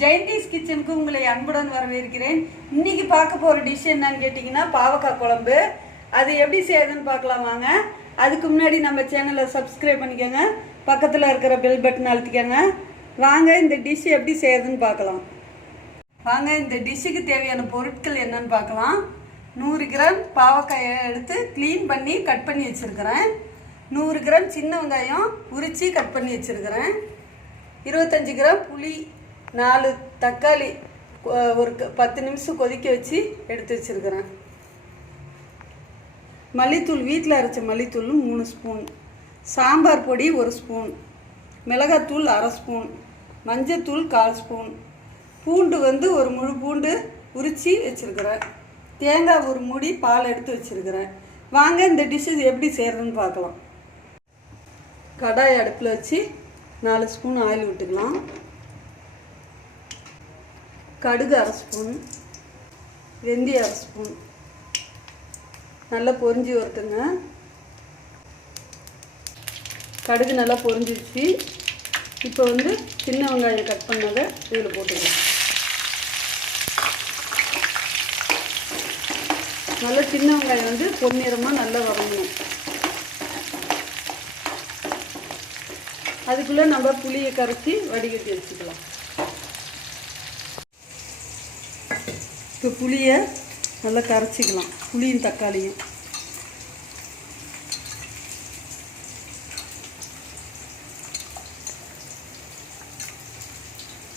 ஜெயந்திஸ் கிச்சனுக்கு உங்களை அன்புடன் வரவேற்கிறேன். இன்னைக்கு பார்க்க போகிற டிஷ் என்னன்னு கேட்டிங்கன்னா பாவக்காய் குழம்பு. அது எப்படி செய்யுதுன்னு பார்க்கலாம் வாங்க. அதுக்கு முன்னாடி நம்ம சேனலை சப்ஸ்கிரைப் பண்ணிக்கோங்க, பக்கத்தில் இருக்கிற பெல் பட்டன் அழுத்திக்கோங்க. வாங்க இந்த டிஷ் எப்படி செய்யுதுன்னு பார்க்கலாம். வாங்க இந்த டிஷ்ஷுக்கு தேவையான பொருட்கள் என்னன்னு பார்க்கலாம். 100 கிராம் பாவக்காயை எடுத்து க்ளீன் பண்ணி கட் பண்ணி வச்சுருக்கிறேன். 100 கிராம் சின்ன வெங்காயம் உரித்து கட் பண்ணி வச்சுருக்கிறேன். 25 கிராம் புளி, 4 தக்காளி ஒரு 10 நிமிஷம் கொதிக்க வச்சு எடுத்து வச்சுருக்கிறேன். மல்லித்தூள், வீட்டில் அரைச்ச மல்லித்தூள் 3 ஸ்பூன், சாம்பார் பொடி 1 ஸ்பூன், மிளகாத்தூள் 1/2 ஸ்பூன், மஞ்சத்தூள் 1/4 ஸ்பூன், பூண்டு ஒரு முழு பூண்டு உரித்து வச்சுருக்கிறேன். தேங்காய் ஒரு மூடி பால் எடுத்து வச்சுருக்கிறேன். வாங்க இந்த டிஷ்ஷு எப்படி செய்கிறதுன்னு பார்க்கலாம். கடாய் அடுப்பில் வச்சு 4 ஸ்பூன் ஆயில் விட்டுக்கலாம். கடுகு 1/2 ஸ்பூன், வெந்தயம் 1/2 ஸ்பூன் நல்லா பொரிஞ்சு வரட்டுங்க. கடுகு நல்லா பொரிஞ்சிடுச்சு. இப்போ சின்ன வெங்காயம் கட் பண்ணதை இதில் போட்டுக்கலாம். நல்லா சின்ன வெங்காயம் பொன்னிறமாக நல்லா வரணும். அதுக்குள்ளே நம்ம புளியை கரைச்சி வடிகட்டி வச்சுக்கலாம். இப்போ புளியை நல்லா கரைச்சிக்கலாம், புளியும் தக்காளியும்.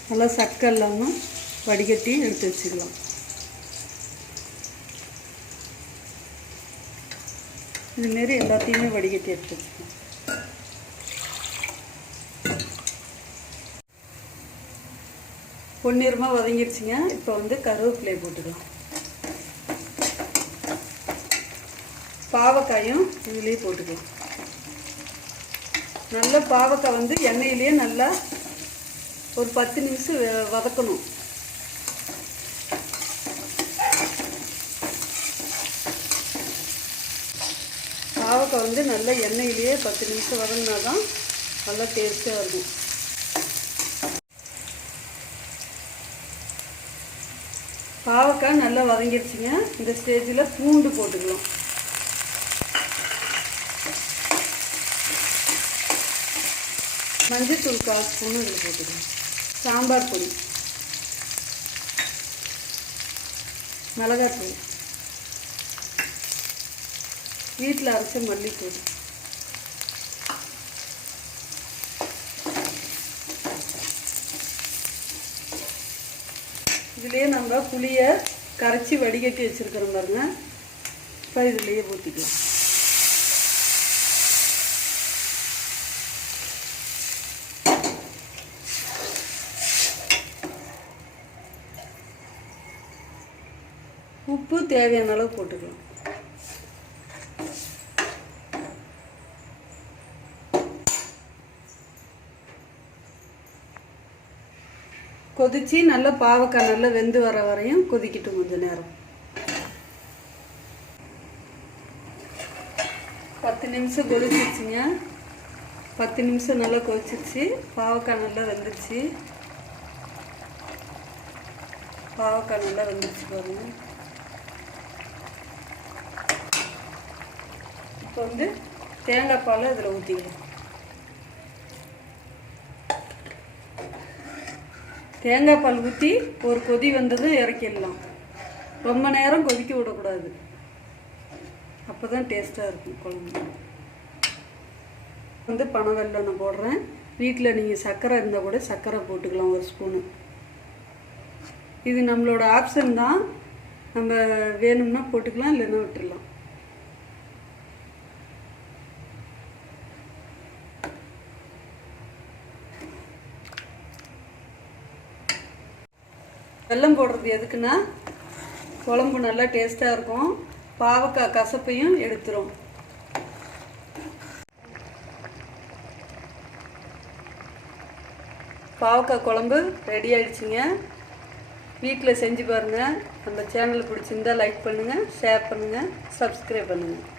நல்லா சக்கை இல்லாமல் வடிகட்டி எடுத்து வச்சுக்கலாம். இதுமாரி எல்லாத்தையுமே வடிகட்டி எடுத்து வச்சுக்கலாம். பொன்னிறமாக வதங்கிடுச்சுங்க. இப்போ கருவேப்பிலையை போட்டுக்கலாம். பாவக்காயும் இதுலேயே போட்டுக்கலாம். நல்லா பாவக்காய் எண்ணெயிலேயே நல்லா ஒரு 10 நிமிஷம் வதக்கணும். பாவக்காய் நல்லா எண்ணெயிலேயே 10 நிமிஷம் வதங்கினா தான் நல்லா டேஸ்ட்டாக இருக்கும். பாவக்காய் நல்லா வதங்கிடுச்சுங்க. இந்த ஸ்டேஜில் பூண்டு போட்டுக்கலாம். மஞ்சத்தூள் 1/4 ஸ்பூன் இதில் போட்டுக்கலாம். சாம்பார் பொடி, மிளகாத்தூள், வீட்டில் அரைச்ச மல்லித்தூள், இதுலேயே நம்ம புளியை கரைச்சி வடிகட்டி வச்சுருக்கிறோம் பாருங்க. இப்போ இதுலேயே ஊற்றிக்கலாம். உப்பு தேவையான அளவு போட்டுக்கலாம். கொதிச்சு நல்லா பாவக்காய் நல்லா வெந்து வர வரையும் கொதிக்கட்டும் கொஞ்ச நேரம். 10 நிமிஷம் கொதிச்சிருச்சுங்க. 10 நிமிஷம் நல்லா கொதிச்சிருச்சு. பாவக்காய் நல்லா வெந்துருச்சு. பாவக்காய் நல்லா வெந்துருச்சு பாருங்க. இப்போ தேங்காய் பால் இதில் ஊற்றிக்கலாம். தேங்காய் பால் ஊற்றி ஒரு கொதி வந்ததும் இறக்கிடலாம். ரொம்ப நேரம் கொதிக்க விடக்கூடாது, அப்போ தான் டேஸ்ட்டாக இருக்கும் குழம்பு. பனை வெல்லம் நான் போடுறேன். வீட்டில் நீங்கள் சர்க்கரை இருந்தால் கூட சர்க்கரை போட்டுக்கலாம் 1 ஸ்பூனு. இது நம்மளோட ஆப்ஷன் தான். நம்ம வேணும்னா போட்டுக்கலாம், இல்லைன்னா விட்டுடலாம். வெல்லம் போடுறது எதுக்குன்னா குழம்பு நல்லா டேஸ்ட்டாக இருக்கும். பாவக்காய் கசப்பையும் எடுத்துரும். பாவக்காய் குழம்பு ரெடி ஆயிடுச்சுங்க. வீட்டில் செஞ்சு பாருங்கள். நம்ம சேனல் பிடிச்சிருந்தால் லைக் பண்ணுங்கள், ஷேர் பண்ணுங்கள், சப்ஸ்கிரைப் பண்ணுங்கள்.